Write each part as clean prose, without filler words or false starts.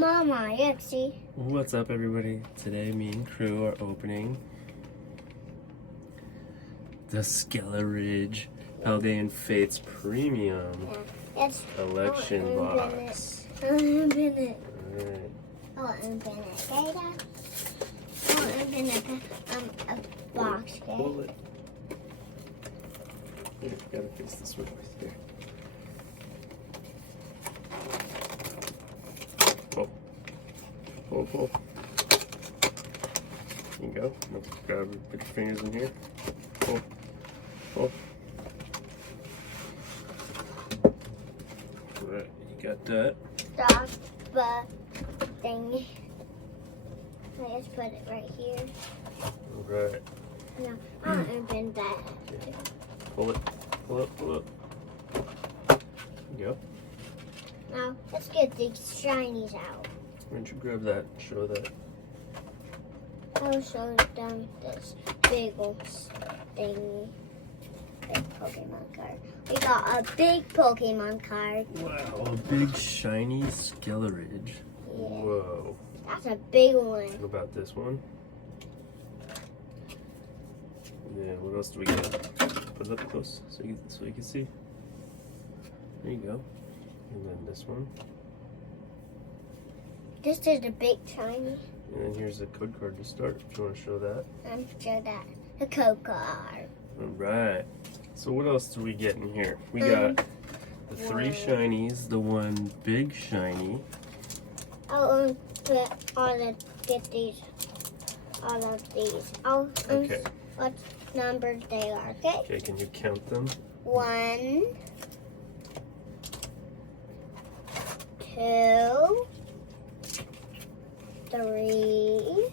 Mama, yeah, see? What's up, everybody? Today, me and Krew are opening the Skeleridge Paldean Fates Premium Collection box. I'll open it. Alright. I'll open it. Okay, Dad? I'll open a box, okay? Pull it. Here, gotta face this way. Here. Pull. There you go. Now grab, put your fingers in here. Pull. Alright, you got that. Stop the thing. I just put it right here. Alright. No, I'll open that. Okay. Pull it. There you go. Now, let's get these shinies out. Why don't you grab that? Show that. I'll show them this big old thing. Big Pokemon card. We got a big Pokemon card. Wow, a big shiny Skeleridge. Yeah. Whoa. That's a big one. What about this one? Yeah, what else do we get? Put it up close so you can see. There you go. And then this one. This is a big shiny. And then here's the code card to start, if you want to show that. Show that. The code card. Alright. So what else do we get in here? We got the three shinies, the one big shiny. I'll put all of these. Okay. What number they are, okay? Okay, can you count them? 1, 2, 3,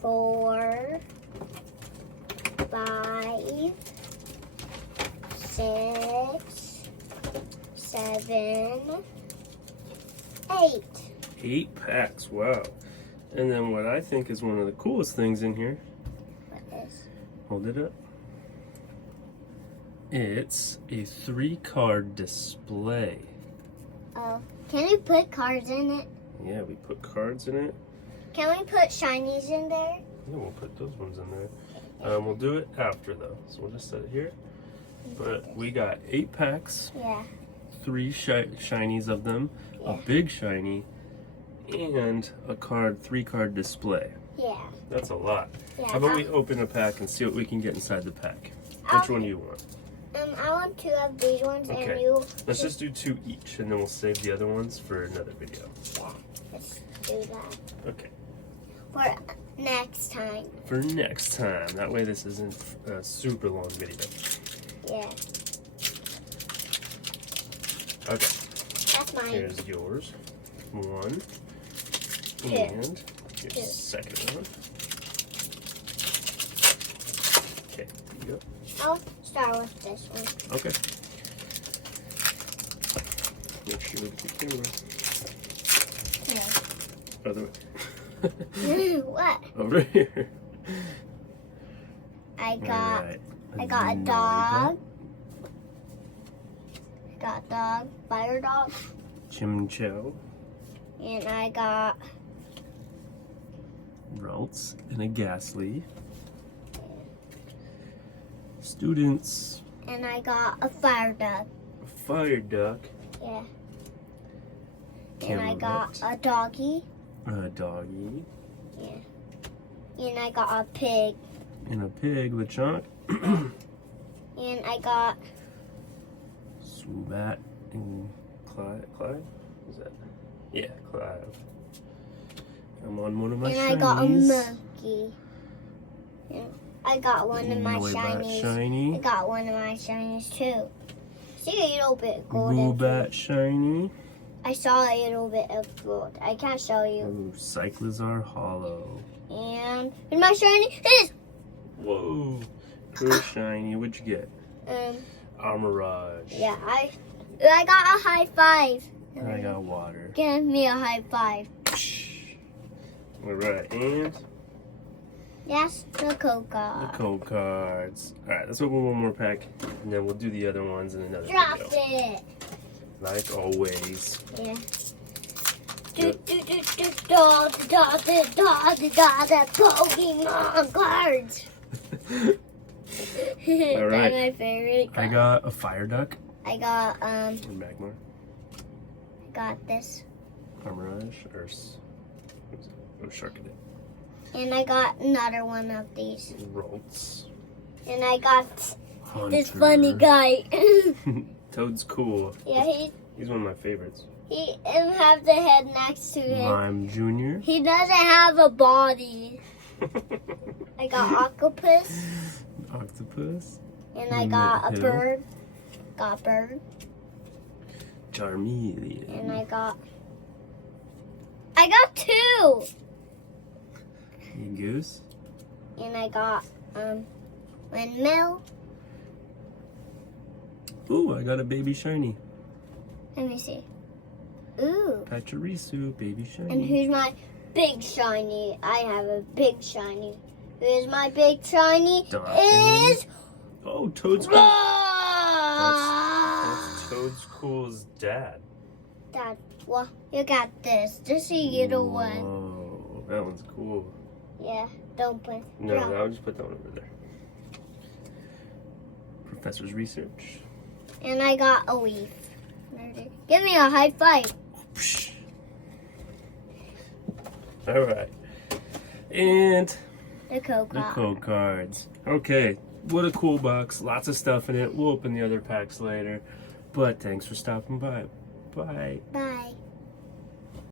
4, 5, 6, 7, 8. 8 packs, wow. And then what I think is one of the coolest things in here, What is? hold it up. It's a 3-card display. Oh, can we put cards in it? Yeah, we put cards in it. Can we put shinies in there? Yeah, we'll put those ones in there. We'll do it after though, so we'll just set it here. But we got 8 packs, Yeah. 3 shinies of them, a big shiny, and a 3-card display. Yeah. That's a lot. Yeah. How about we open a pack and see what we can get inside the pack? I'll- Which one do you want? I want 2 of these ones, and Okay. you. Let's just do 2 each, and then we'll save the other ones for another video. Yeah. Let's do that Okay. for next time. For next time. That way this isn't a super long video. Yeah. Okay. That's mine. Here's yours. 1. 2. And your 2. second one. Okay, here you go. I'll start with this one. Okay. Make sure you look at the camera. Other way. What? Over here. I got Alright. a dog. I got a dog, fire dog, Chimchow. and I got Ralts and a Ghastly. Students. and I got a fire duck. A Fire Duck. Yeah. And I got Camelot. a doggy. A Doggy. Yeah. And I got a pig. And a Pig, LeChonk. And I got Swoobat and Clive. What is that? Yeah, Clive. I'm on one of my and shinies. I got a monkey. And I got one of my Noibat shinies. shiny. I got one of my shinies too. See a little bit golden. Woobat shiny. I saw a little bit of gold. I can't show you. Ooh, Cyclizar hollow. And my shiny is Whoa. Cool shiny. What'd you get? Armorage. Yeah, I got a high five. I got water. Give me a high five. Alright, and Yes, the code card. the code cards. Alright, let's open one more pack, and then we'll do the other ones in another Drop video. it. Like always. Yeah. Yep. Pokemon cards. All right. That's my favorite card. I got a fire duck. I got Magmar. I got this. Armirage. Urse. Oh, Sharkadoo. And I got another one of these. Rolts. And I got this Hunter. funny guy. Toad's cool. Yeah, He's one of my favorites. he have the head next to him. Lime Jr. He doesn't have a body. I got octopus. Octopus. And I got a Hill. bird. Got bird. Charmeleon. And I got two. Goose. And I got windmill. Ooh, I got a baby shiny. Let me see. Ooh. Pachirisu, baby shiny. And who's my big shiny? I have a big shiny. Who's my big shiny? Dolphin. Is Oh, Toad's cool. That's Toad's cool's dad. Dad, well, you got this. Just so you know one. Whoa, that one's cool. Yeah, don't put. No, drop. I'll just put that one over there. Professor's research. And I got a leaf. Give me a high five. All right. And The code the card. code cards. Okay, what a cool box. Lots of stuff in it. We'll open the other packs later. But thanks for stopping by. Bye. Bye.